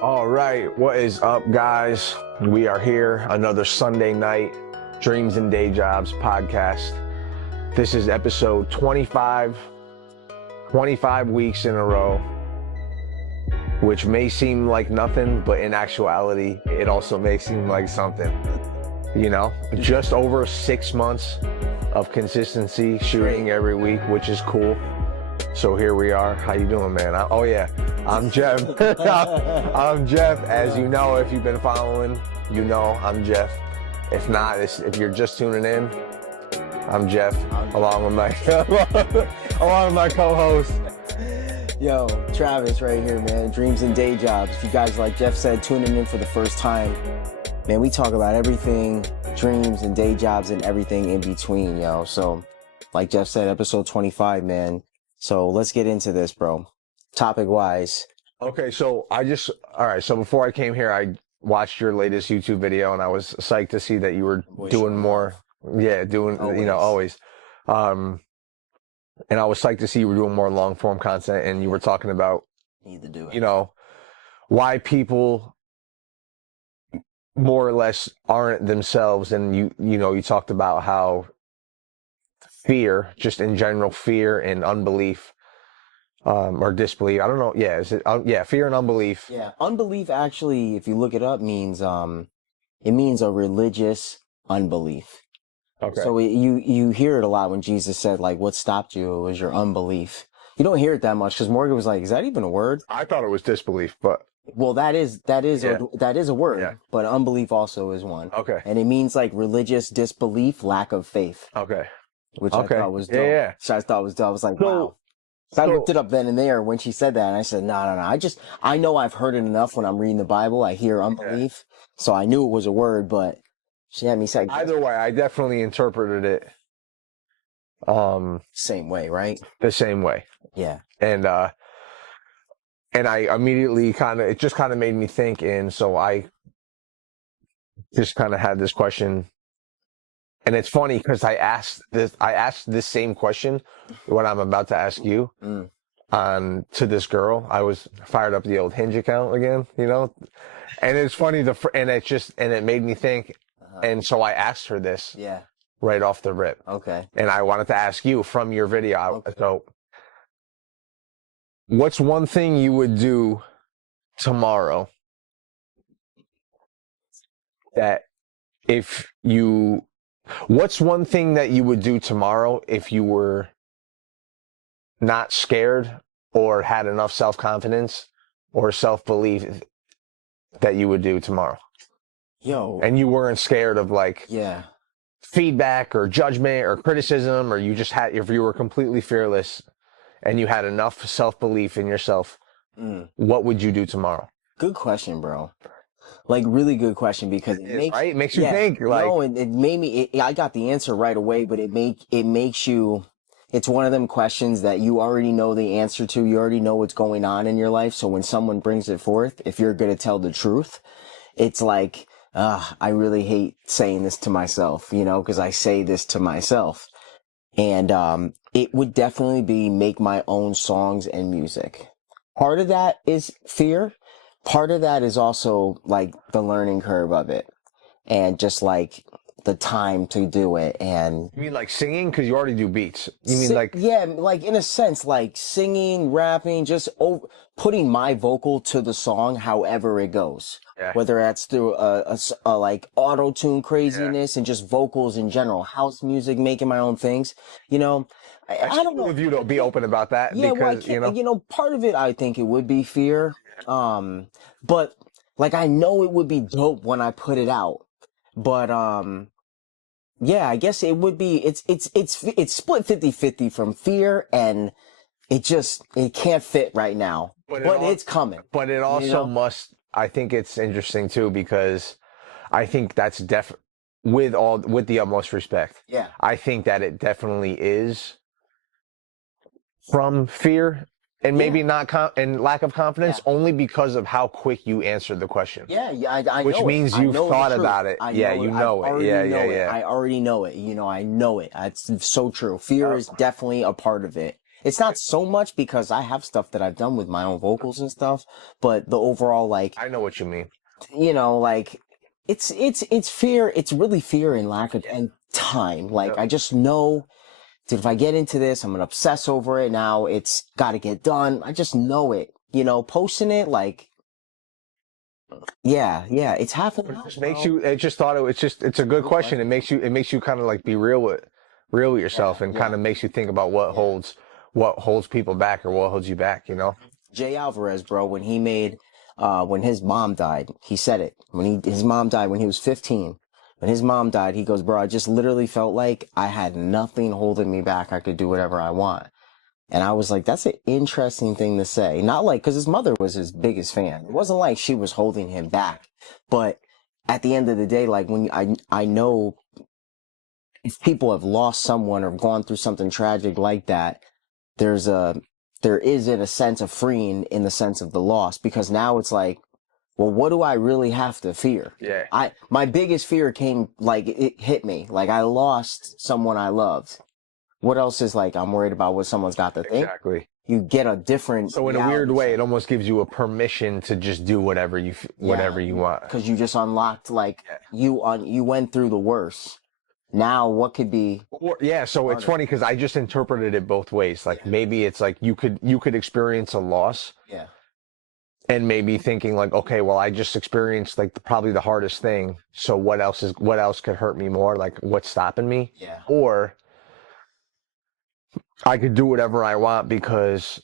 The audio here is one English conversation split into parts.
All right, what is up, guys? We are here another Sunday night Dreams and Day Jobs podcast. This is episode 25 weeks in a row, which may seem like nothing, but in actuality it also may seem like something. You know, just over 6 months of consistency shooting every week, which is cool. So here we are. How you doing, man? I'm Jeff. I'm Jeff. As you know, if you've been following, you know I'm Jeff. If not, if you're just tuning in, I'm Jeff, along with my co-host. Yo, Travis right here, man. Dreams and Day Jobs. If you guys, like Jeff said, tuning in for the first time, man, we talk about everything, dreams and day jobs and everything in between, yo. So, like Jeff said, episode 25, man. So let's get into this, bro. Topic wise. Okay, all right, so before I came here, I watched your latest YouTube video and I was psyched to see that you were doing more. Yeah, always. And I was psyched to see you were doing more long form content, and you were talking about, Need to do it. you know, why people more or less aren't themselves. And you talked about how fear, just in general, fear and unbelief, or disbelief. I don't know. Yeah. Fear and unbelief. Yeah. Unbelief actually, if you look it up, means, it means a religious unbelief. Okay. So you hear it a lot when Jesus said, like, what stopped you? It was your unbelief. You don't hear it that much because Morgan was like, is that even a word? I thought it was disbelief, but. Well, that is a word, Yeah. but unbelief also is one. Okay. And it means like religious disbelief, lack of faith. Okay. Which I thought was dope. Yeah. So I thought was dope. I was like, wow. So I looked it up then and there when she said that, and I said, no. I know I've heard it enough when I'm reading the Bible. I hear unbelief, so I knew it was a word, but she had me say. Either way, I definitely interpreted it Same way, right? the same way. Yeah. And I immediately it just made me think, and so I just kind of had this question. And it's funny because I asked this same question when I'm about to ask you to this girl. I was fired up the old Hinge account again, and it's funny and it made me think, and so I asked her this right off the rip. Okay. And I wanted to ask you from your video. Okay. So, what's one thing you would do tomorrow What's one thing that you would do tomorrow if you were not scared or had enough self-confidence or self-belief that you would do tomorrow? Yo. And you weren't scared of feedback or judgment or criticism, or if you were completely fearless and you had enough self-belief in yourself, what would you do tomorrow? Good question, bro. Like, really good question, because it makes you think. No, it made me. I got the answer right away, but it makes you. It's one of them questions that you already know the answer to. You already know what's going on in your life. So when someone brings it forth, if you're going to tell the truth, it's like, I really hate saying this to myself, because I say this to myself, and it would definitely be make my own songs and music. Part of that is fear. Part of that is also like the learning curve of it, and just the time to do it. And you mean like singing? Because you already do beats. You mean in a sense, like singing, rapping, just putting my vocal to the song, however it goes. Yeah. Whether that's through a auto-tune craziness and just vocals in general, house music, making my own things. I don't know if you to be open about that. Yeah, because, part of it, I think it would be fear. But I know it would be dope when I put it out. But, I guess it would be, it's split 50-50 from fear, and it can't fit right now, but it's coming. But it also must, I think it's interesting too, because I think that's with the utmost respect. Yeah. I think that it definitely is from fear. And maybe not and lack of confidence, only because of how quick you answered the question. Yeah, I which know means it. you've thought about it. You know it. I already know it. I know it. It's so true. Fear is definitely a part of it. It's not so much because I have stuff that I've done with my own vocals and stuff, but the overall, like, I know what you mean. you know, like, it's fear. It's really fear and lack of and time. Like, Yep. I just know that if I get into this, I'm gonna obsess over it. Now it's got to get done. I just know it. You know, posting it, like, yeah, it's happening. It just makes you. It's a good question. It makes you kind of like be real with yourself, and kind of makes you think about what holds people back or what holds you back. You know. Jay Alvarez, bro, when he made, when his mom died, he said it. His mom died when he was 15. When his mom died, he goes, bro, I just literally felt like I had nothing holding me back. I could do whatever I want. And I was like, that's an interesting thing to say. Not like, because his mother was his biggest fan. It wasn't like she was holding him back. But at the end of the day, like, when I know if people have lost someone or gone through something tragic like that, there is a sense of freeing in the sense of the loss, because now it's like, well, what do I really have to fear? Yeah. My biggest fear came, like, it hit me. Like, I lost someone I loved. What else is, like, I'm worried about what someone's got to think? Exactly. You get a different. So in a weird way, it almost gives you a permission to just do whatever you want. Because you just unlocked, like, you went through the worst. Now what could be? So it's funny because I just interpreted it both ways. Like, maybe it's like you could experience a loss. Yeah. And maybe thinking like, okay, well, I just experienced like probably the hardest thing. So what else could hurt me more? Like, what's stopping me? Yeah. Or I could do whatever I want because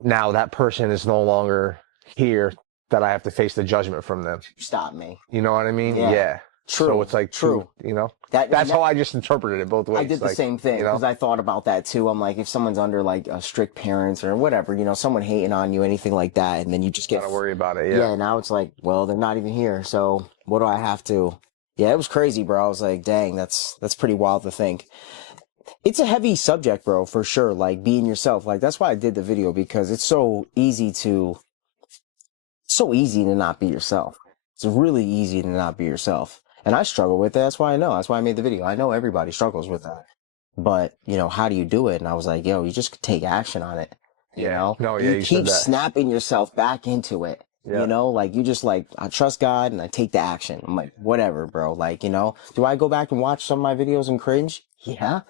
now that person is no longer here, that I have to face the judgment from them. Stop me. You know what I mean? Yeah. True. So it's like true. You know, that's how I just interpreted it both ways. I did the same thing because I thought about that too. I'm like, if someone's under like strict parents or whatever, you know, someone hating on you, anything like that, and then you just gotta worry about it. Yeah. Now it's like, well, they're not even here, so what do I have to? Yeah, it was crazy, bro. I was like, dang, that's pretty wild to think. It's a heavy subject, bro, for sure. Like, being yourself. Like, that's why I did the video, because it's so easy to not be yourself. It's really easy to not be yourself. And I struggle with that. That's why I know. That's why I made the video. I know everybody struggles with that. But, you know, how do you do it? And I was like, yo, you just take action on it. You know? No, yeah, you keep snapping yourself back into it. Yeah. You know, like, you just like, I trust God and I take the action. I'm like, whatever, bro. Like, you know, do I go back and watch some of my videos and cringe? Yeah.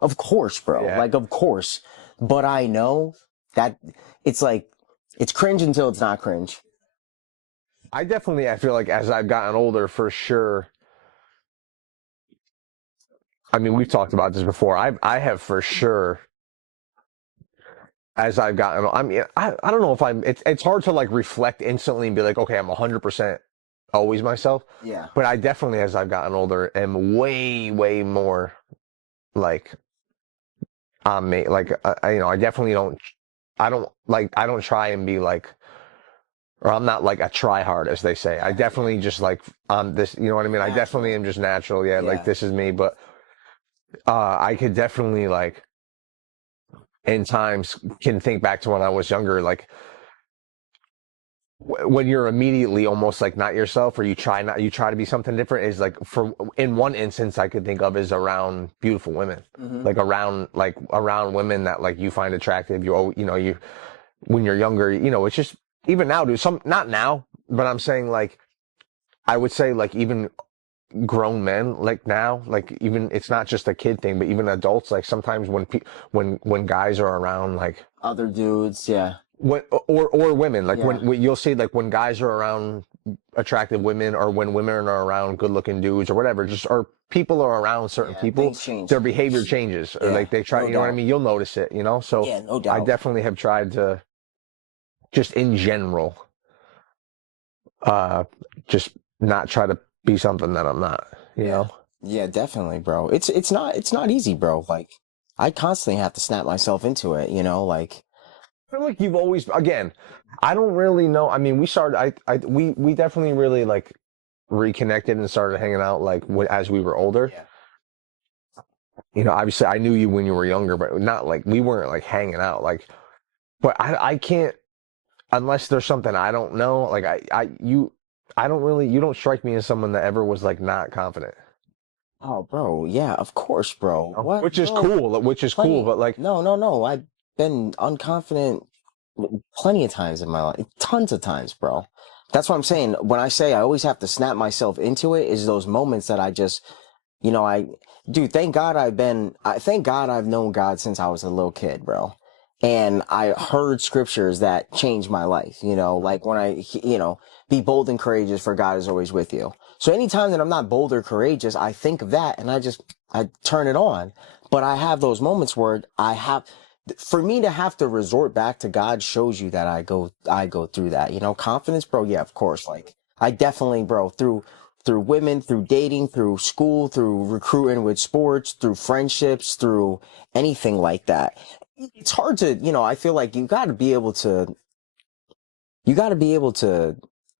Of course, bro. Yeah. Like, of course. But I know that it's like, it's cringe until it's not cringe. I feel like as I've gotten older, for sure. I mean, we've talked about this before. I have for sure, as I've gotten, I mean, I don't know if it's hard to like reflect instantly and be like, okay, I'm 100% always myself. Yeah. But I definitely, as I've gotten older, am way, way more like, on me. Like, you know, I definitely don't try and be like, or I'm not like a try hard, as they say. I definitely just like, this, you know what I mean? I definitely am just natural. Yeah. Like, this is me. But, I could definitely like, in times can think back to when I was younger, like when you're immediately almost like not yourself, or you try to be something different, is like, in one instance I could think of is around beautiful women, like around women that like you find attractive. When you're younger, you know, it's just, even now, dude, not now, but I'm saying like, I would say like even grown men, like now, like even, it's not just a kid thing, but even adults, like sometimes when guys are around like other dudes, yeah. Or women, like when you'll see, like when guys are around attractive women, or when women are around good looking dudes or whatever, or people are around certain people, their behavior changes, or like they try, you know what I mean? You'll notice it, you know? So no doubt. I definitely have tried to, just in general, just not try to be something that I'm not, you know? Yeah, definitely, bro. It's not easy, bro. Like, I constantly have to snap myself into it, you know, like. I feel like you've always, again, I don't really know. I mean, we definitely really like reconnected and started hanging out like as we were older. Yeah. You know, obviously I knew you when you were younger, but not like, we weren't like hanging out, like, but I can't, unless there's something I don't know, like you don't strike me as someone that ever was like not confident. Oh, bro, yeah, of course, bro. What? Which is cool, but like, no. been unconfident plenty of times in my life, tons of times, bro. That's what I'm saying. When I say I always have to snap myself into it, is those moments that I just, dude, thank God I've known God since I was a little kid, bro. And I heard scriptures that changed my life, like when be bold and courageous, for God is always with you. So anytime that I'm not bold or courageous, I think of that and I turn it on. But I have those moments where for me to have to resort back to God shows you that I go through that, confidence, bro. Yeah, of course. Like I definitely, bro, through women, through dating, through school, through recruiting with sports, through friendships, through anything like that. It's hard to, I feel like you got to be able to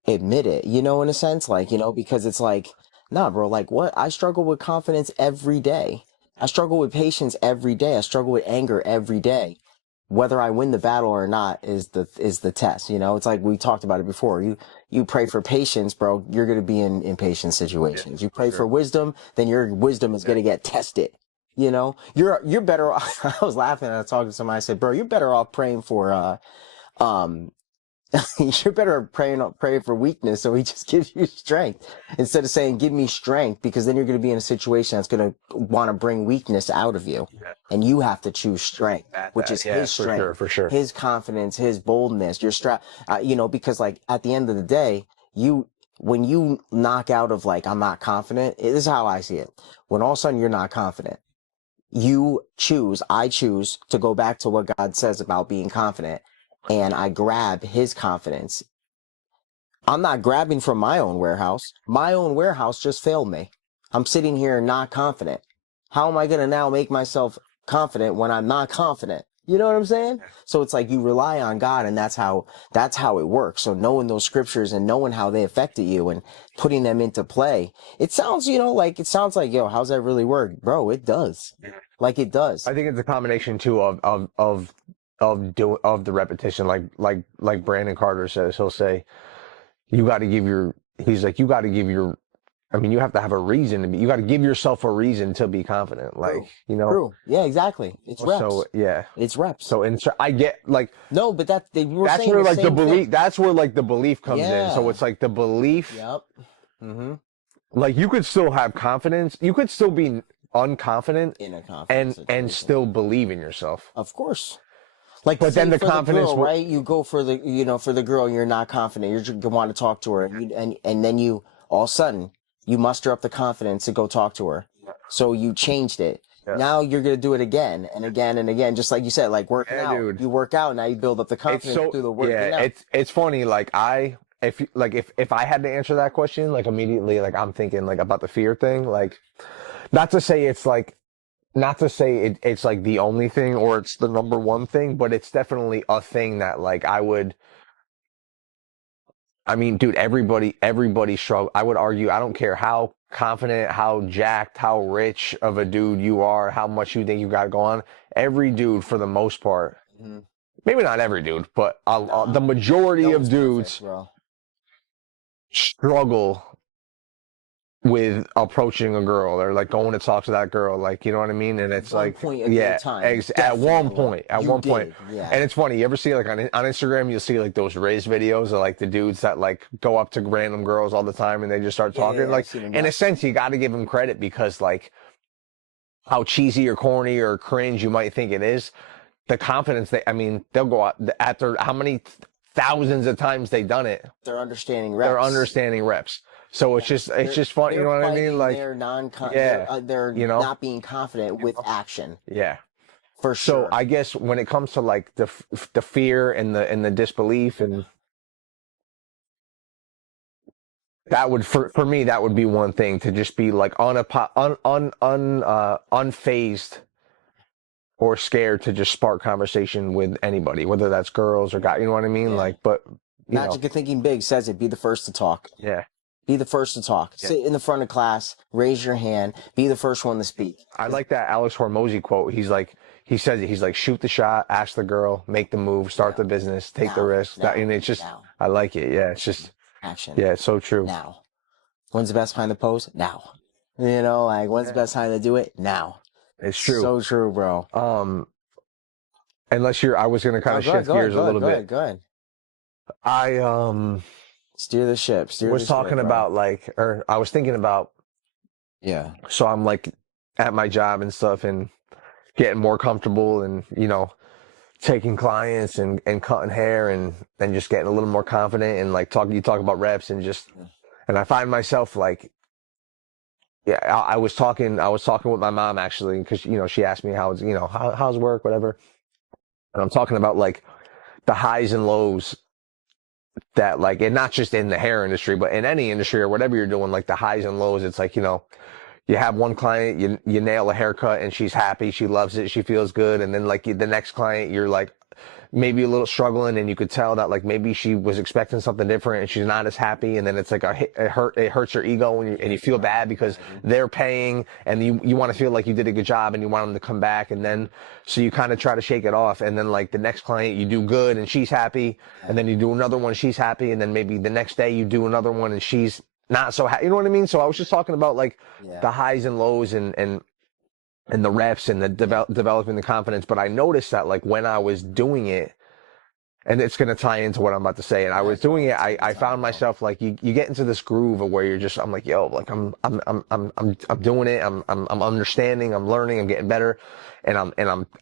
admit it, in a sense, like, because it's like, nah, bro, like what? I struggle with confidence every day. I struggle with patience every day. I struggle with anger every day. Whether I win the battle or not is the test, It's like we talked about it before. You pray for patience, bro, you're going to be in impatient situations. You pray for wisdom, then your wisdom is going to get tested. You're better off. I was laughing and I was talking to somebody. I said, bro, you're better off praying for you're better praying for weakness, so he just gives you strength instead of saying give me strength, because then you're going to be in a situation that's going to want to bring weakness out of you, and you have to choose strength, which is his strength, for sure. His confidence, his boldness, your because like at the end of the day, when you knock out of like I'm not confident, this is how I see it. When all of a sudden you're not confident, I choose to go back to what God says about being confident, and I grab his confidence. I'm not grabbing from my own warehouse. My own warehouse just failed me. I'm sitting here not confident. How am I going to now make myself confident when I'm not confident? You know what I'm saying? So it's like you rely on God, and that's how it works. So knowing those scriptures and knowing how they affected you and putting them into play, it sounds, like, yo, how's that really work? Bro, it does. Like it does. I think it's a combination too of the repetition, like Brandon Carter says. He'll say, you got to give your I mean, you have to have a reason to be. You got to give yourself a reason to be confident. Like, True. Yeah, exactly. It's reps. So yeah, it's reps. So I get like no, but that's where like the belief. Thing. That's where like the belief comes in. So it's like the belief. Yep. Mm-hmm. Like you could still have confidence. You could still be unconfident in a confidence and still believe in yourself. Of course. Like, but then the confidence, girl, right? You go for the girl, you're not confident. You just want to talk to her, and then you all of a sudden you muster up the confidence to go talk to her. So you changed it. Yeah. Now you're gonna do it again and again and again, just like you said, like working out. Dude. You work out, now you build up the confidence through the working out. Yeah, it's funny. Like if I had to answer that question, like immediately, like I'm thinking like about the fear thing. Like, not to say it's like the only thing or it's the number one thing, but it's definitely a thing that like I mean, dude, everybody struggle. I would argue, I don't care how confident, how jacked, how rich of a dude you are, how much you think you got going on. Every dude, for the most part, maybe not every dude, but the majority of dudes struggle with approaching a girl or like going to talk to that girl, like, you know what I mean? And it's like, at one point, yeah. And it's funny, you ever see like on Instagram, you'll see like those Riz videos of like the dudes that like go up to random girls all the time and they just start talking. Like, in a sense, you got to give them credit because like how cheesy or corny or cringe you might think it is, the confidence they'll go out after how many thousands of times they've done it. They're understanding reps. So it's just fun, you know what I mean? Like they're they're not being confident with action. Yeah, for sure. So I guess when it comes to like the fear and the disbelief, and that would for me that would be one thing, to just be like unfazed or scared to just spark conversation with anybody, whether that's girls or guys. You know what I mean? Yeah. Like, but Magic of Thinking Big says it. Be the first to talk. Yeah. Be the first to talk. Yeah. Sit in the front of class, raise your hand, be the first one to speak. I like that Alex Hormozy quote. He's like, shoot the shot, ask the girl, make the move, start the business, take the risk. And it's just, I like it. Yeah. It's just action. Yeah. It's so true. Now. When's the best time to pose? Now. Like when's the best time to do it? Now. It's true. So true, bro. unless I was going to kind of shift gears a little bit. Go ahead. I Steer the ship. was talking about like, or I was thinking about, yeah. so I'm like at my job and stuff and getting more comfortable and, you know, taking clients and cutting hair and just getting a little more confident and like you talk about reps and just, and I find myself like, yeah, I was talking with my mom actually, because, you know, she asked me how's work, whatever. And I'm talking about like the highs and lows that like, and not just in the hair industry, but in any industry or whatever you're doing, like the highs and lows. It's like, you know, you have one client, you nail a haircut and she's happy, she loves it, she feels good. And then like the next client, you're like maybe a little struggling and you could tell that like maybe she was expecting something different and she's not as happy. And then it's like it hurts her ego and you feel bad because they're paying and you want to feel like you did a good job and you want them to come back. And then, so you kind of try to shake it off. And then like the next client, you do good and she's happy. And then you do another one, she's happy. And then maybe the next day you do another one and she's not so happy. You know what I mean? So I was just talking about like the highs and lows and the reps and the developing the confidence. But I noticed that like when I was doing it, and it's going to tie into what I'm about to say. And I was doing it. I found myself like you get into this groove of where you're just, I'm like, yo, like I'm doing it. I'm understanding, I'm learning, I'm getting better. And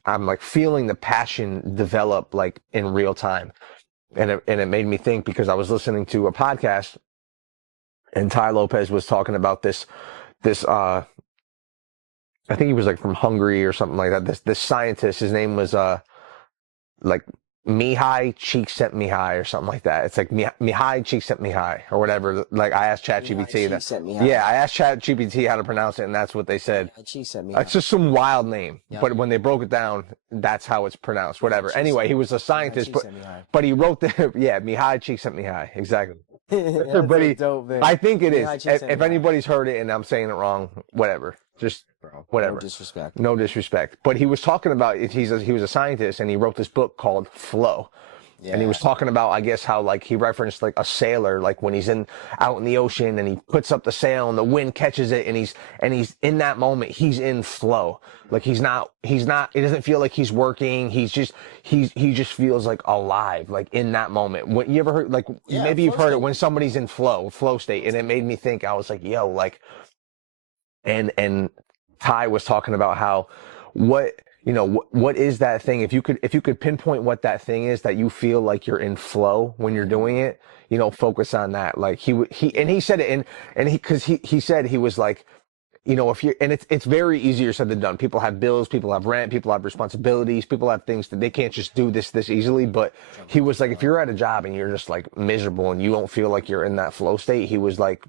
I'm like feeling the passion develop like in real time. And it made me think, because I was listening to a podcast and Ty Lopez was talking about this, I think he was like from Hungary or something like that. This scientist, his name was, like Mihai Csikszentmihalyi or something like that. It's like Mihai Csikszentmihalyi or whatever. Like I asked ChatGPT that. Yeah, I asked ChatGPT how to pronounce it, and that's what they said. It's just some wild name, but when they broke it down, that's how it's pronounced. Whatever. Anyway, he was a scientist, but he wrote Mihai Csikszentmihalyi, exactly. But dope, I think it is. If anybody's heard it and I'm saying it wrong, whatever. Just whatever. No disrespect. But he was talking about it. He was a scientist and he wrote this book called Flow. Yeah. And he was talking about, I guess, how like he referenced like a sailor, like when he's out in the ocean and he puts up the sail and the wind catches it and he's in that moment, he's in flow. Like he doesn't feel like he's working. He just feels like alive, like in that moment. When you ever heard, like maybe you've heard it when somebody's in flow state. And it made me think, I was like, yo, like, and Ty was talking about how what is that thing? If you could pinpoint what that thing is that you feel like you're in flow when you're doing it, you know, focus on that. Like he said it because he said he was like, you know, it's very easier said than done. People have bills, people have rent, people have responsibilities, people have things that they can't just do this easily. But he was like, if you're at a job and you're just like miserable and you don't feel like you're in that flow state, he was like,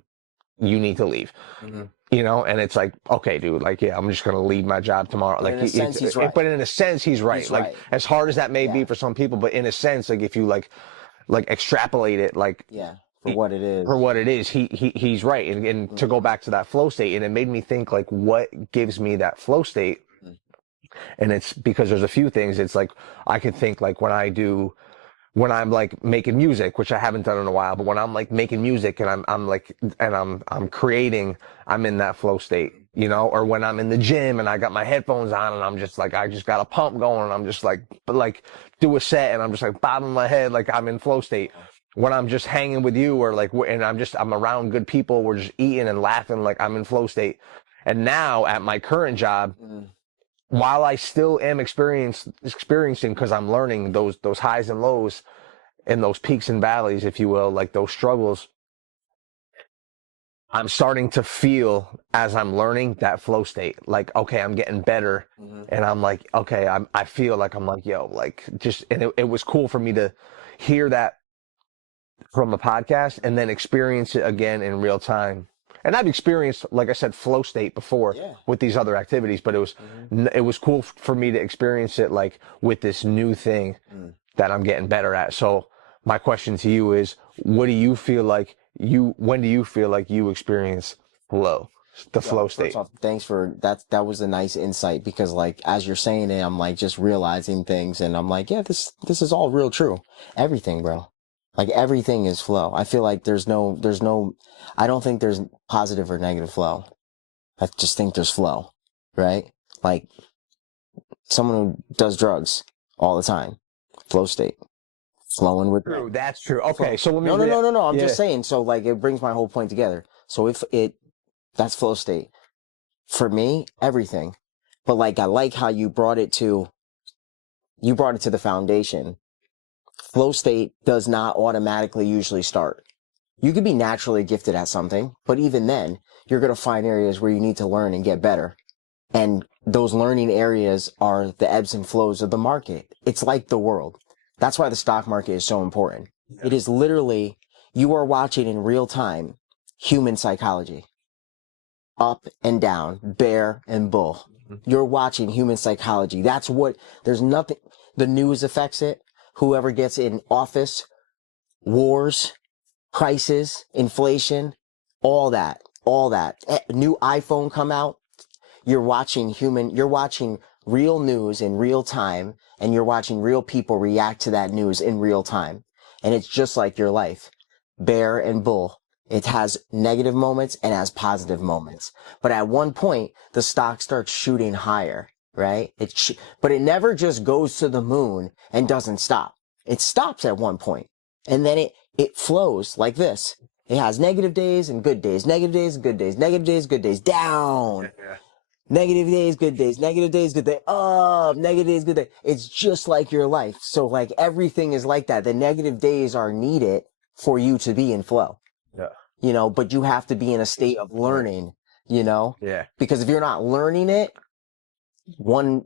you need to leave. Mm-hmm. You know, and it's like, okay, dude, like, yeah, I'm just going to leave my job tomorrow. But like, he's right. But in a sense, he's right. He's like, right. As hard as that may be for some people, but in a sense, like, if you like extrapolate it, like, for what it is, he's right. And to go back to that flow state, and it made me think, like, what gives me that flow state? And it's because there's a few things. It's like, I could think like when I'm like making music, which I haven't done in a while, but when I'm like making music and I'm creating, I'm in that flow state, you know, or when I'm in the gym and I got my headphones on and I'm just like, I just got a pump going and I'm just like do a set and I'm just like bobbing my head, like I'm in flow state. When I'm just hanging with you or like, and I'm around good people, we're just eating and laughing, like I'm in flow state. And now at my current job, while I still am experiencing, because I'm learning those highs and lows and those peaks and valleys, if you will, like those struggles, I'm starting to feel as I'm learning that flow state. Like, okay, I'm getting better. And I'm like, okay, I feel like I'm like, yo, like just, and it was cool for me to hear that from a podcast and then experience it again in real time. And I've experienced, like I said, flow state before with these other activities, but it was cool for me to experience it like with this new thing that I'm getting better at. So my question to you is, when do you feel like you experience flow, the flow state? First off, thanks for that. That was a nice insight, because like, as you're saying it, I'm like just realizing things and I'm like, yeah, this is all real true. Everything, bro. Like everything is flow. I feel like there's no, I don't think there's positive or negative flow. I just think there's flow, right? Like someone who does drugs, all the time. Flow state. Flowing with True, that's true. Okay, flow. so let me. No. I'm Yeah. just saying. So like it brings my whole point together. So that's flow state. For me, everything. But like I like how you brought it to the foundation. Flow state does not automatically usually start. You could be naturally gifted at something, but even then, you're going to find areas where you need to learn and get better. And those learning areas are the ebbs and flows of the market. It's like the world. That's why the stock market is so important. It is literally, you are watching in real time human psychology. Up and down, bear and bull. You're watching human psychology. There's nothing, the news affects it. Whoever gets in office, wars, prices, inflation, all that. New iPhone come out. You're watching real news in real time, and you're watching real people react to that news in real time. And it's just like your life. Bear and bull. It has negative moments and has positive moments. But at one point, the stock starts shooting higher, right? But it never just goes to the moon and doesn't stop. It stops at one point, and then it flows like this. It has negative days and good days, negative days and good days, negative days, good days, down. Yeah. Negative days, good days, negative days, good day, up, negative days, good day. It's just like your life. So like everything is like that. The negative days are needed for you to be in flow. Yeah. You know, but you have to be in a state of learning, you know? Yeah. Because if you're not learning it, one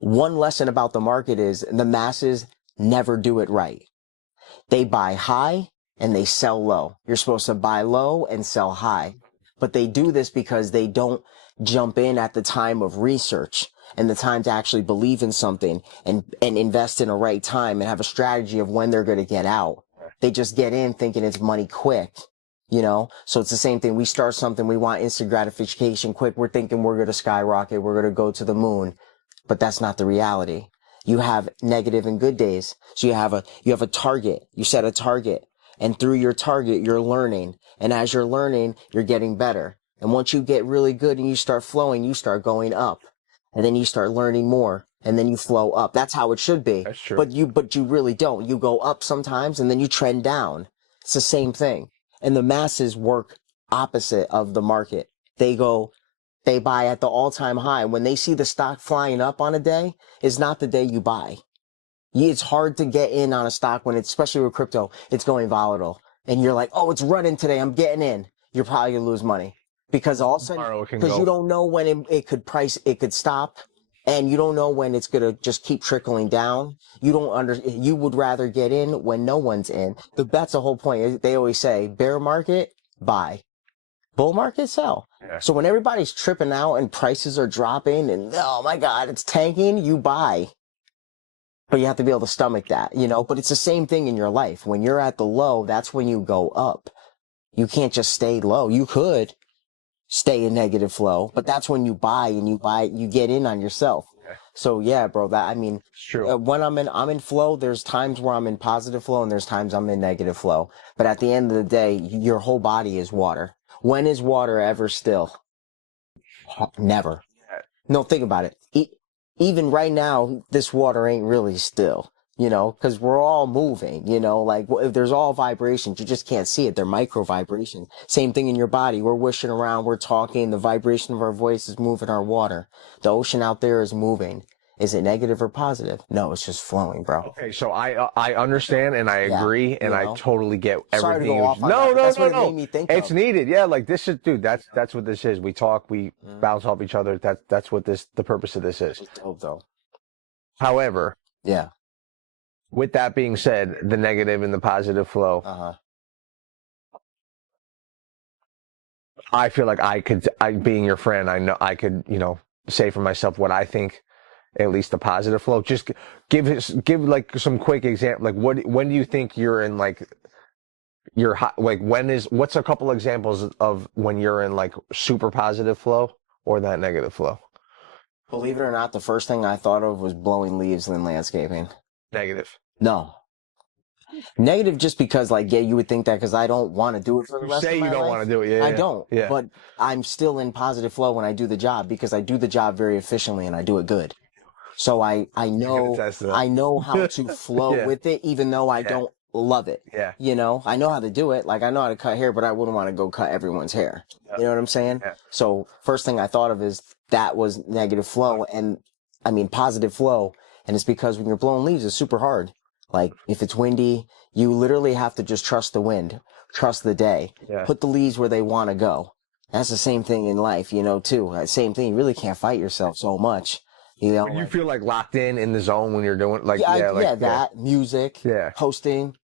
lesson about the market is the masses never do it right. They buy high and they sell low. You're supposed to buy low and sell high. But they do this because they don't jump in at the time of research and the time to actually believe in something and invest in a right time and have a strategy of when they're going to get out. They just get in thinking it's money quick, you know? So it's the same thing. We start something, we want instant gratification quick. We're thinking we're going to skyrocket. We're going to go to the moon, but that's not the reality. You have negative and good days. So you have a target. You set a target, and through your target, you're learning. And as you're learning, you're getting better. And once you get really good and you start flowing, you start going up, and then you start learning more, and then you flow up. That's how it should be. That's true. But you really don't. You go up sometimes and then you trend down. It's the same thing. And the masses work opposite of the market. They buy at the all-time high. When they see the stock flying up on a day, it's not the day you buy. It's hard to get in on a stock when especially with crypto, it's going volatile. And you're like, oh, it's running today, I'm getting in. You're probably gonna lose money. Because all of a sudden, because you don't know when it could stop. And you don't know when it's gonna just keep trickling down. You would rather get in when no one's in. That's the whole point. They always say, bear market, buy. Bull market, sell. Yeah. So when everybody's tripping out and prices are dropping and, oh my God, it's tanking, you buy. But you have to be able to stomach that, you know? But it's the same thing in your life. When you're at the low, that's when you go up. You can't just stay low. You could stay in negative flow, but that's when you buy, you get in on yourself. Yeah. So yeah, bro, It's true. when I'm in flow, there's times where I'm in positive flow and there's times I'm in negative flow. But at the end of the day, your whole body is water. When is water ever still? Never. No, think about it. Even right now, this water ain't really still, you know, because we're all moving, you know, like if there's all vibrations, you just can't see it. They're micro vibrations. Same thing in your body. We're wishing around, we're talking, the vibration of our voice is moving our water. The ocean out there is moving. Is it negative or positive? No, it's just flowing, bro. Okay, so I understand and I agree and I totally get everything. Sorry to go off on no, that, but that's what it no. made me think It's of. needed. Yeah, like this is, dude. That's what this is. We talk, we bounce off each other. That's what the purpose of this is. It's dope, though. However, Yeah. with that being said, the negative and the positive flow, I feel like being your friend, I know I could, you know, say for myself what I think, at least the positive flow. Just give like some quick example. Like when do you think you're in like your hot, like what's a couple examples of when you're in like super positive flow or that negative flow? Believe it or not, the first thing I thought of was blowing leaves in landscaping. Negative. No. Negative just because, like, yeah, you would think that because I don't want to do it for the rest of my life. You say you don't want to do it, yeah. I don't, yeah. But I'm still in positive flow when I do the job because I do the job very efficiently and I do it good. So I can know, attest to that. I know how to flow Yeah. with it, even though I Yeah. don't love it. Yeah. You know, I know how to do it. Like I know how to cut hair, but I wouldn't want to go cut everyone's hair. Yeah. You know what I'm saying? Yeah. So first thing I thought of is that was negative flow, and I mean positive flow. And it's because when you're blowing leaves, it's super hard. Like if it's windy, you literally have to just trust the wind, trust the day, Yeah. put the leaves where they want to go. That's the same thing in life, you know, too. Same thing. You really can't fight yourself so much. You know, When you feel like locked in the zone when you're doing like that music, Yeah. hosting,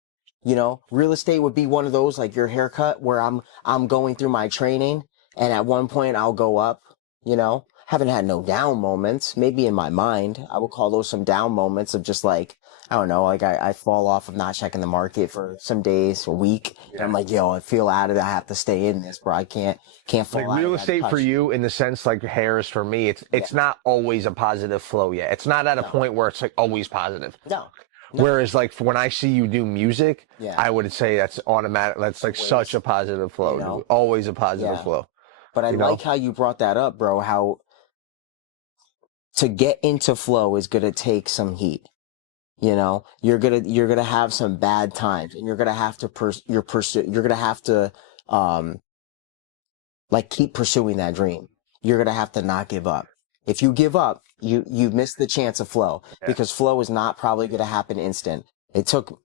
you know, real estate would be one of those, like your haircut, where I'm going through my training, and at one point I'll go up. You know, haven't had no down moments. Maybe in my mind, I would call those some down moments of just like, I don't know, like I fall off of not checking the market for some days, a week, and I'm like, yo, I feel out of it. I have to stay in this, bro. I can't fall Like out. real I gotta estate for touch. you in the sense like hair is for me, it's not always a positive flow yet. It's not at a point where it's like always positive. No. Whereas like when I see you do music, Yeah. I would say that's automatic. That's like such a positive flow, You know? dude. Always a positive Yeah. flow. But I You know? like how you brought that up, bro. How to get into flow is gonna take some heat. You know, you're gonna have some bad times, and you're gonna have to you're gonna have to like keep pursuing that dream. You're gonna have to not give up. If you give up, you miss the chance of flow, because flow is not probably gonna happen instant. It took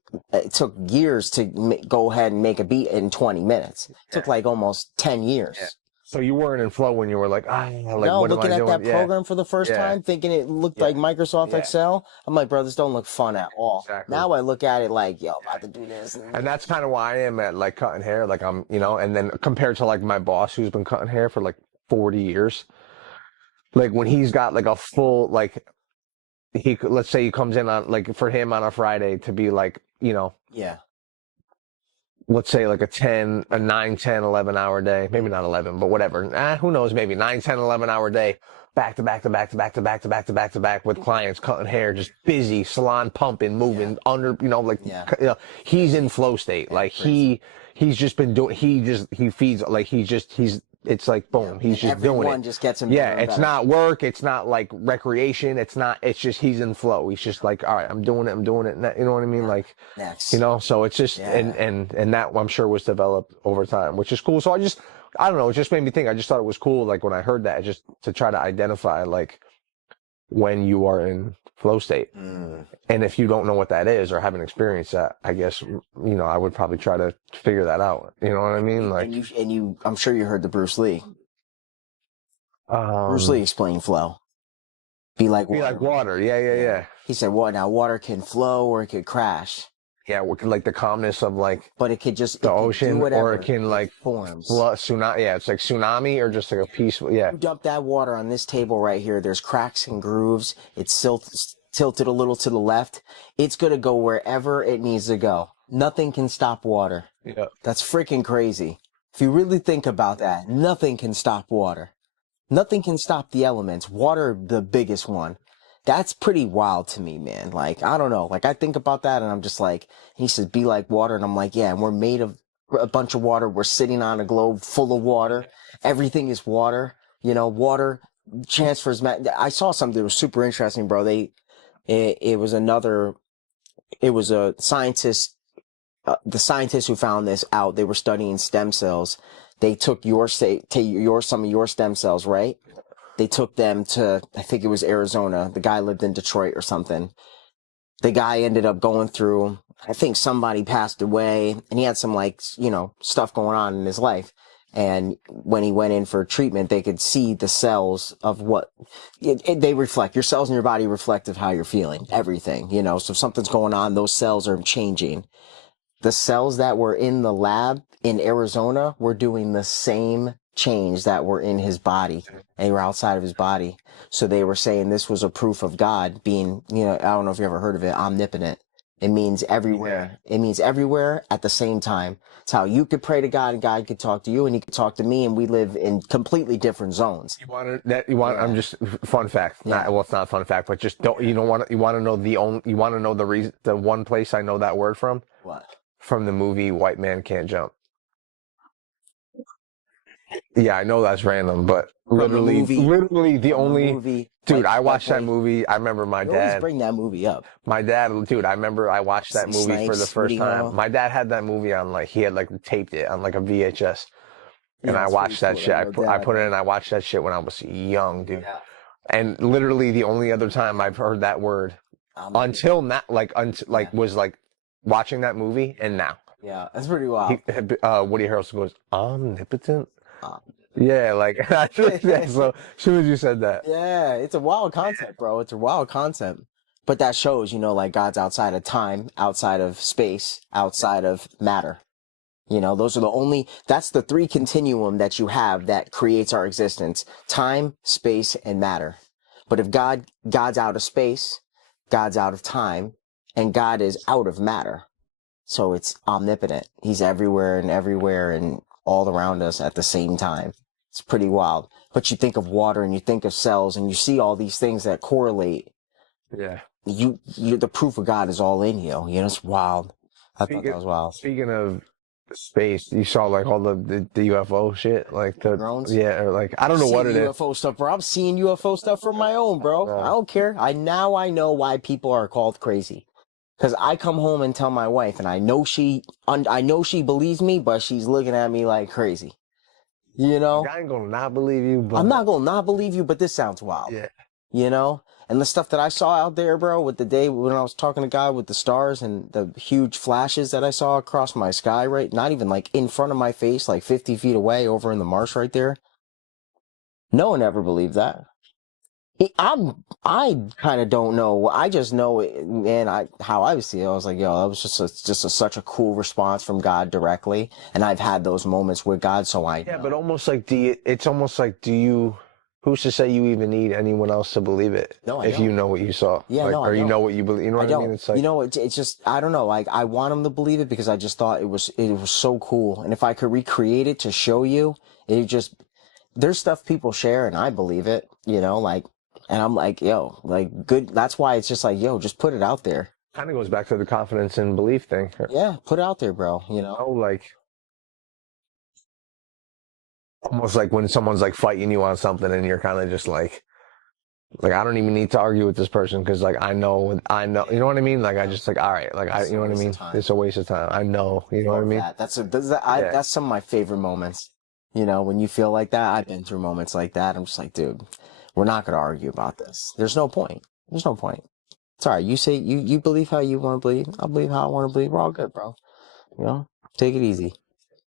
years to go ahead and make a beat in 20 minutes. It took like almost 10 years. Yeah. So you weren't in flow when you were like, like No, what looking am I at doing? that program for the first time, thinking it looked like Microsoft Excel. I'm like, bro, this don't look fun at all. Exactly. Now I look at it like, yo, I'm about to do this. And that's kind of why I am at like cutting hair. Like I'm, you know, and then compared to like my boss who's been cutting hair for like 40 years, like when he's got like a full, like let's say he comes in on like for him on a Friday to be like, you know, yeah, let's say like a 9, 10, 11 hour day, maybe not 11, but whatever. Who knows? Maybe 9, 10, 11 hour day, back to back to back to back to back to back to back to back with clients cutting hair, just busy, salon pumping, moving under, you know, like, you know, he's in flow state. Like he's just been doing, he feeds, like it's like boom, he's just doing everyone it. just gets him. Yeah, it's not work, it's not like recreation, it's just he's in flow. He's just like, all right, I'm doing it. You know what I mean? Like, Next. you know, so it's just and that I'm sure was developed over time, which is cool. So I don't know, it just made me think. I just thought it was cool, like when I heard that, just to try to identify like when you are in flow state. And if you don't know what that is or haven't experienced that, I guess, you know, I would probably try to figure that out. You know what I mean? Like, and you, I'm sure you heard the Bruce Lee. Bruce Lee explained flow. Be like water. Yeah. He said, "What now? Water can flow or it could crash. Yeah, like the calmness of like But it could just the ocean, or it can like forms. Tsunami. Yeah, it's like tsunami or just like a peaceful. Yeah. You dump that water on this table right here. There's cracks and grooves. It's tilted a little to the left. It's gonna go wherever it needs to go. Nothing can stop water. Yeah. That's freaking crazy. If you really think about that, nothing can stop water. Nothing can stop the elements. Water, the biggest one. That's pretty wild to me, man. Like, I don't know. Like, I think about that and I'm just like, he says, be like water. And I'm like, yeah, and we're made of a bunch of water. We're sitting on a globe full of water. Everything is water. You know, water transfers. I saw something that was super interesting, bro. It was a scientist, the scientists who found this out, they were studying stem cells. They took some of your stem cells, right? They took them to, I think it was Arizona. The guy lived in Detroit or something. The guy ended up going through, I think somebody passed away, and he had some like, you know, stuff going on in his life. And when he went in for treatment, they could see the cells of what they reflect. Your cells in your body reflect of how you're feeling, everything, you know. So if something's going on, those cells are changing. The cells that were in the lab in Arizona were doing the same change that were in his body. They were outside of his body. So they were saying this was a proof of God being, you know, I don't know if you ever heard of it, omnipotent. It means everywhere. It means everywhere at the same time. It's how you could pray to God and God could talk to you and he could talk to me, and we live in completely different zones. I'm just fun fact. Well, it's not a fun fact, but just don't, you want to know the reason, the one place I know that word from? What? From the movie White Man Can't Jump. Yeah, I know that's random, but From the literally, movie, literally the from the only movie. dude. Like, I watched that like, movie. I remember you always bring that movie up. my dad, dude. I remember I watched that Wesley movie for the Snipes, first Woody time. Harrelson. My dad had that movie on like he had like taped it on like a VHS, and Yeah, I it's pretty watched that cool shit. that your I dad. put it in. I watched that shit when I was young, dude. Yeah. And literally the only other time I've heard that word until now, Yeah. was like watching that movie and now. Yeah, that's pretty wild. Woody Harrelson goes omnipotent. Uh, Yeah, like yeah, so as soon as you said that, yeah, it's a wild concept, bro. It's a wild concept. But that shows, like God's outside of time, outside of space, outside of matter. Those are that's the three continuum that you have that creates our existence: time, space, and matter. But if God's out of space, God's out of time, and God is out of matter. So it's omnipotent. He's everywhere and all around us at the same time. It's pretty wild. But you think of water and you think of cells and you see all these things that correlate. yeah. The proof of God is all in you. It's wild. I thought that was wild. Speaking of space, you saw like all the UFO shit, like the drones. Yeah, or like I don't know what it is. UFO stuff, bro. I'm seeing UFO stuff from my own, bro. Yeah. I don't care. I know why people are called crazy. Because I come home and tell my wife, and I know she believes me, but she's looking at me like crazy. I ain't gonna not believe you, but I'm not gonna not believe you, but this sounds wild. Yeah. And the stuff that I saw out there, bro, with the day when I was talking to God with the stars and the huge flashes that I saw across my sky, right? Not even like in front of my face, like 50 feet away over in the marsh right there. No one ever believed that. I kind of don't know. I just know it, man. How I see it, I was like, yo, that was such a cool response from God directly. And I've had those moments with God, so I Yeah, know. but it's almost like who's to say you even need anyone else to believe it? No, I if don't. you know what you saw, Yeah, like, no, I or you don't. know what you believe. You know what I mean? It's like it's just I don't know. Like I want them to believe it because I just thought it was so cool. And if I could recreate it to show you, there's stuff people share and I believe it. And I'm like, yo, like good. That's why it's just like, yo, just put it out there. kind of goes back to the confidence and belief thing. Yeah, put it out there, bro. Oh, like almost like when someone's like fighting you on something and you're kind of just like I don't even need to argue with this person because like I know, you know what I mean? Like I just like, all right, like you know what I mean? It's a waste of time. I know, you know what I mean? That's some of my favorite moments. When you feel like that, I've been through moments like that. I'm just like, dude, we're not gonna argue about this. There's no point. There's no point. It's all right. You say you believe how you want to believe. I believe how I want to believe. We're all good, bro. Take it easy.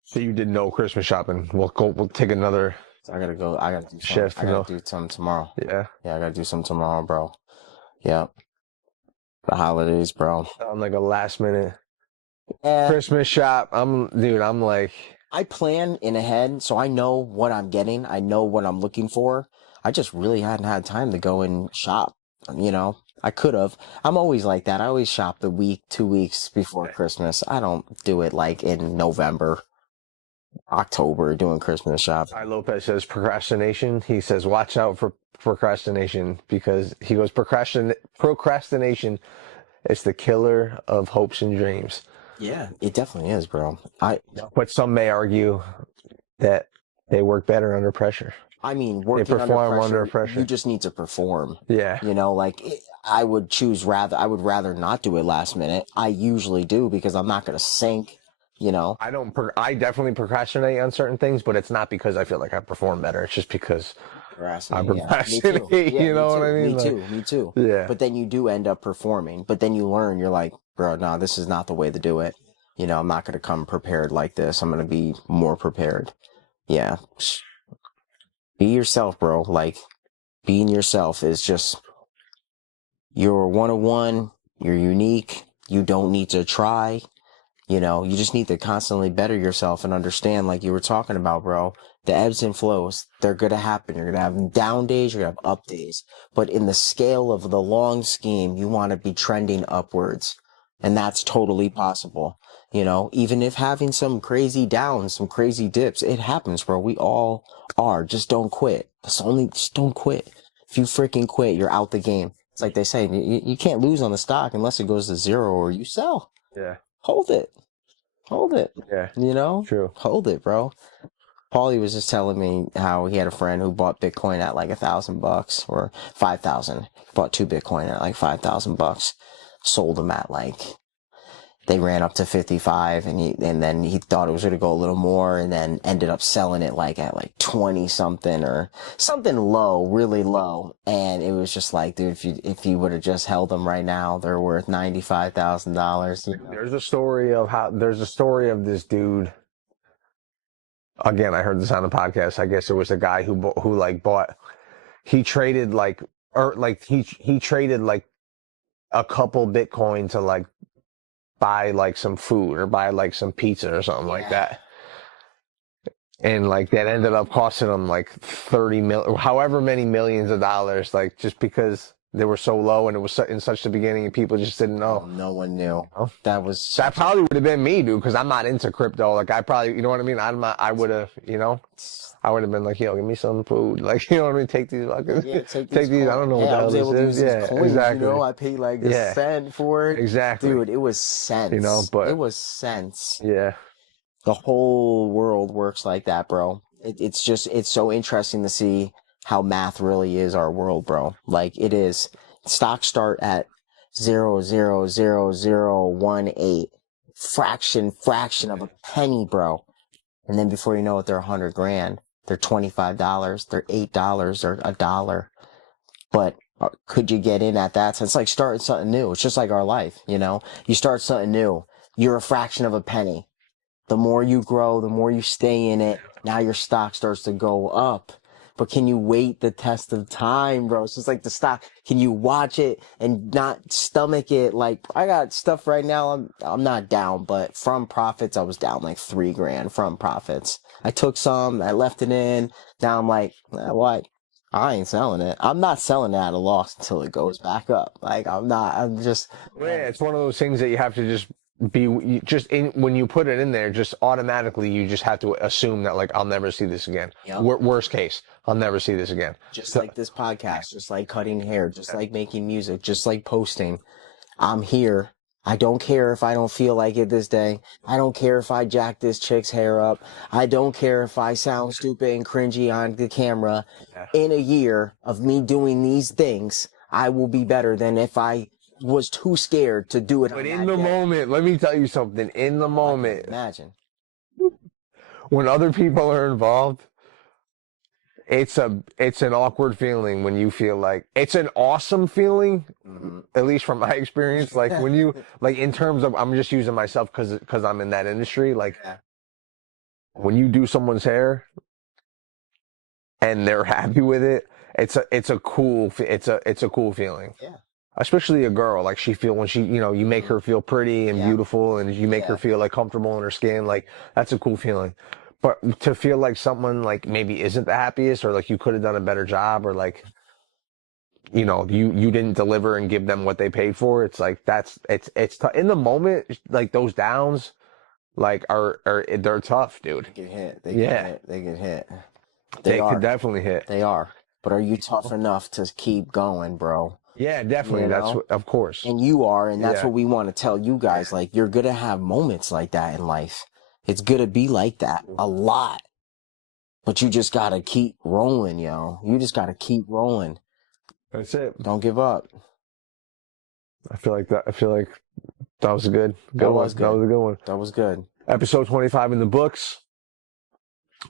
So you did no Christmas shopping. We'll take another. So I gotta go. I gotta do Shift, something. I gotta do something tomorrow. Yeah. Yeah, I gotta do something tomorrow, bro. Yeah. The holidays, bro. On like a last minute Yeah. Christmas shop. I'm like, I plan in ahead, so I know what I'm getting. I know what I'm looking for. I just really hadn't had time to go and shop. I could have. I'm always like that. I always shop the week, 2 weeks before Christmas. I don't do it like in November, October doing Christmas shops. Lopez says procrastination. He says, watch out for procrastination because he goes, procrastination is the killer of hopes and dreams. Yeah, it definitely is, bro. But some may argue that they work better under pressure. I mean, working under pressure, you just need to perform. Yeah. I would rather not do it last minute. I usually do because I'm not going to sink, I definitely procrastinate on certain things, but it's not because I feel like I perform better. It's just because I procrastinate. Yeah, you know what I mean? Me too. Yeah. But then you do end up performing. But then you learn, you're like, bro, no, this is not the way to do it. I'm not going to come prepared like this. I'm going to be more prepared. Yeah. Be yourself, bro. Like, being yourself is just, you're one of one. You're unique. You don't need to try. You just need to constantly better yourself and understand, like you were talking about, bro, the ebbs and flows, they're going to happen. You're going to have down days, you're going to have up days. But in the scale of the long scheme, you want to be trending upwards. And that's totally possible. Even if having some crazy downs, some crazy dips, it happens, bro. We all are. Just don't quit. Just don't quit. If you freaking quit, you're out the game. It's like they say, you can't lose on the stock unless it goes to zero or you sell. Yeah. Hold it. Yeah. True. Hold it, bro. Paulie was just telling me how he had a friend who bought Bitcoin at like $1,000 or 5,000. Bought 2 Bitcoin at like $5,000. Sold them at like, they ran up to 55, and then he thought it was going to go a little more, and then ended up selling it like at like 20 something or something low, really low. And it was just like, dude, if you would have just held them right now, they're worth $95,000. You know? There's a story of this dude. Again, I heard this on the podcast. I guess it was a guy who bought. He traded he traded like a couple Bitcoin to like buy like some food or buy like some pizza or something like that. And like that ended up costing him like 30 mil, however many millions of dollars, like just because they were so low and it was in such the beginning and people just didn't know. No one knew. Oh. That probably would have been me, dude, because I'm not into crypto. Like I probably, you know what I mean? I would have, I would have been like, yo, give me some food. Like, you know what I mean? Take these fucking, take these. I don't know what the hell this is. Yeah, coins, exactly. I paid like a cent for it. Exactly. Dude, it was cents. But it was cents. Yeah. The whole world works like that, bro. It's so interesting to see how math really is our world, bro. Like it is. Stocks start at 0.00018 fraction of a penny, bro. And then before you know it, they're 100 grand. They're $25. They're $8 or $1. But could you get in at that? So it's like starting something new. It's just like our life, You start something new. You're a fraction of a penny. The more you grow, the more you stay in it. Now your stock starts to go up. But can you wait the test of time, bro? It's just like the stock. Can you watch it and not stomach it? Like I got stuff right now. I'm not down, but from profits, I was down like $3,000 from profits. I took some, I left it in. Now I'm like, what? I ain't selling it. I'm not selling it at a loss until it goes back up. Like I'm just. Yeah, it's one of those things that you have to just when you put it in there, just automatically you just have to assume that like I'll never see this again. Yep. Worst case, I'll never see this again. Just like this podcast, just like cutting hair, just like making music, just like posting. I'm here. I don't care if I don't feel like it this day. I don't care if I jack this chick's hair up. I don't care if I sound stupid and cringy on the camera. In a year of me doing these things, I will be better than if I was too scared to do it. But in the moment, let me tell you something. In the moment, imagine when other people are involved, it's an awkward feeling when you feel like it's an awesome feeling, at least from my experience. Like when you like in terms of, I'm just using myself because I'm in that industry. Like when you do someone's hair and they're happy with it, it's a cool feeling. Yeah. Especially a girl, like when she, you make her feel pretty and beautiful and you make her feel like comfortable in her skin. Like that's a cool feeling. But to feel like someone like maybe isn't the happiest or like you could have done a better job or like, you didn't deliver and give them what they paid for. It's like, it's tough in the moment. Like those downs, like they're tough, dude. They get hit. They get hit. They could definitely hit. They are. But are you tough enough to keep going, bro? Yeah, definitely. That's of course. And you are, and that's what we want to tell you guys. Like, you're going to have moments like that in life. It's going to be like that a lot. But you just got to keep rolling, yo. You just got to keep rolling. That's it. Don't give up. I feel like that was a good one. That was a good one. That was good. Episode 25 in the books.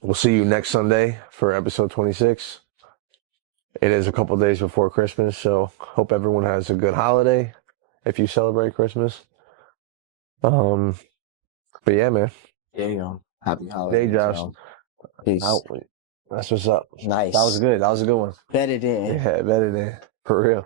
We'll see you next Sunday for episode 26. It is a couple days before Christmas, so hope everyone has a good holiday if you celebrate Christmas. But yeah, man. Yeah, yo. Happy holidays. Day jobs. Peace. That's what's up. Nice. That was good. That was a good one. Bet it in. Yeah, bet it in. For real.